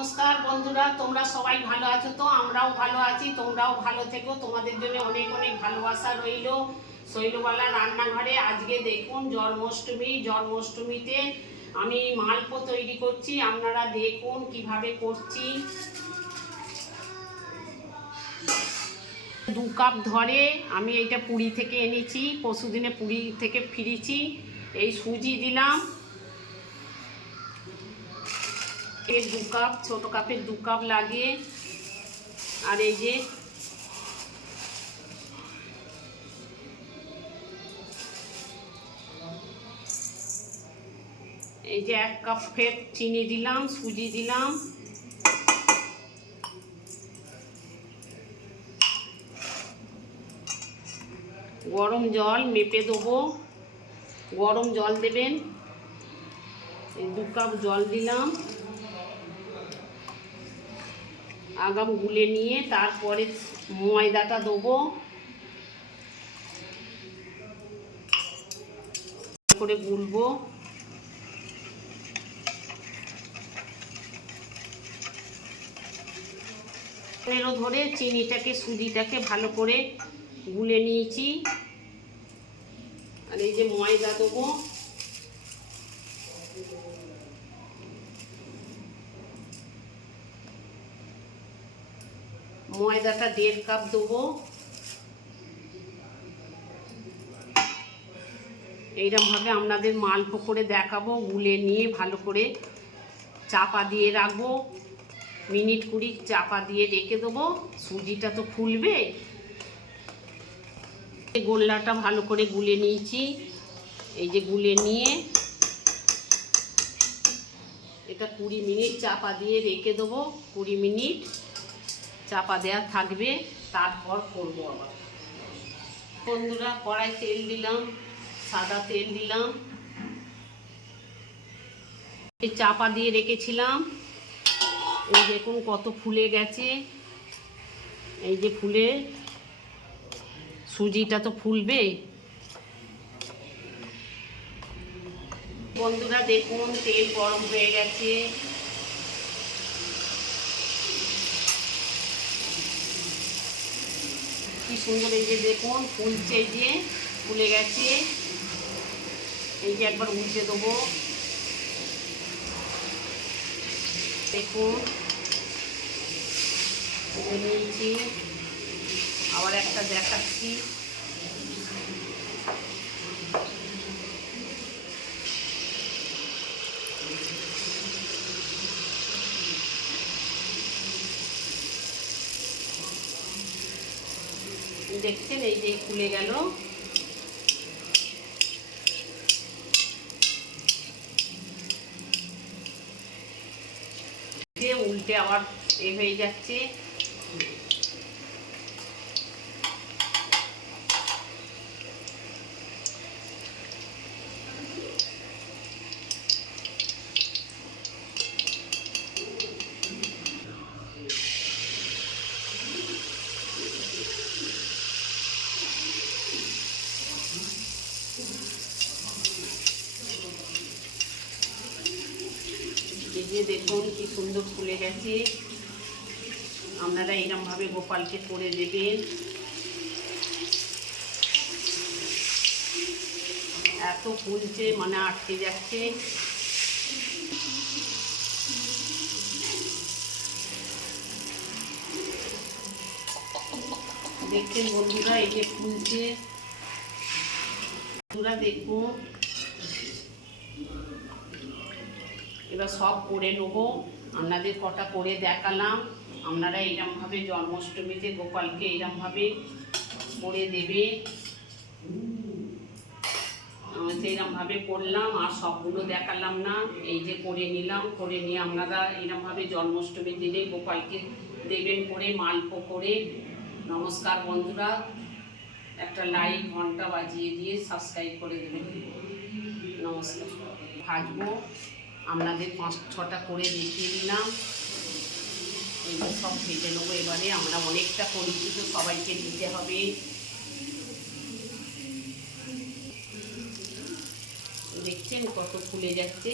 নমস্কার বন্ধুরা, তোমরা সবাই ভালো আছো তো? আমরাও ভালো আছি, তোমরাও ভালো থেকো। তোমাদের জন্য অনেক অনেক ভালোবাসা রইল। শৈলবালা রান্নাঘরে আজকে দেখুন জন্মাষ্টমীতে আমি মালপো তৈরি করছি। আপনারা দেখুন কিভাবে করছি। 2 কাপ ধরে আমি এইটা পুরী থেকে এনেছি, পরশুদিনে পুরী থেকে ফিরেছি। এই সুজি দিলাম 2 কাপ, ছোটো কাপের 2 কাপ লাগে। আর এই যে এই যে 1 কাপ ফের চিনি দিলাম, সুজি দিলাম। গরম জল মেপে দেবো, গরম জল দেবেন। এই 2 কাপ জল দিলাম। আগাম গুলে নিয়ে তারপরে ময়দাটা দেবো করে গুলবো। ধরে চিনিটাকে সুজিটাকে ভালো করে গুলে নিয়েছি। আর এই যে ময়দা দেবো, ময়দাটা 1.5 কাপ দেবো। এইরকমভাবে আপনাদের মালপো করে দেখাবো। গুলে নিয়ে ভালো করে চাপা দিয়ে রাখবো, মিনিট 20 চাপা দিয়ে রেখে দেবো। সুজিটা তো ফুলবে। গোল্লাটা ভালো করে গুলে নিয়েছি। এই যে গুলে নিয়ে এটা 20 মিনিট চাপা দিয়ে রেখে দেবো। 20 মিনিট চাপা দেওয়া থাকবে, তারপর করবো আবার। বন্ধুরা, কড়াই তেল দিলাম, সাদা তেল দিলাম। চাপা দিয়ে রেখেছিলাম, এই দেখুন কত ফুলে গেছে। এই যে ফুলে, সুজিটা তো ফুলবে। বন্ধুরা দেখুন তেল গরম হয়ে গেছে। কি সুন্দর, এই যে দেখুন ফুলছে, এই যে ফুলে গেছে। এই যে একবার উল্টে দেবো, দেখুন নিয়েছি। আবার একটা দেখাচ্ছি। দেখছেন এই যে খুলে গেল। উল্টে আবার হয়ে যাচ্ছে। এই যে দেখুন কি সুন্দর ফুলে গেছে। আপনারা এরকমভাবে গোপালকে করে দেবেন। এত ফুলছে, মানে আটকে যাচ্ছে। দেখছেন বন্ধুরা, এই যে ফুলছে। বন্ধুরা দেখুন, এবার সব করে নেবো। আপনাদের কটা করে দেখালাম। আপনারা এরকমভাবে জন্মাষ্টমীতে গোপালকে এরকমভাবে করে দেবে। সেইরকমভাবে করলাম, আর সবগুলো দেখালাম না। এই যে করে নিলাম, করে নিয়ে আপনারা এরকমভাবে জন্মাষ্টমীর দিনে গোপালকে দেবেন করে, মালপো করে। নমস্কার বন্ধুরা, একটা লাইক ঘন্টা বাজিয়ে দিয়ে সাবস্ক্রাইব করে দেবেন। নমস্কার। ভাজবো, আপনাদের 5-6টা করে দেখিয়ে দিলাম। এগুলো সব ভেজে নেবো। এবারে আমরা অনেকটা করেছি তো, সবাইকে দিতে হবে। দেখছেন কত ফুলে যাচ্ছে।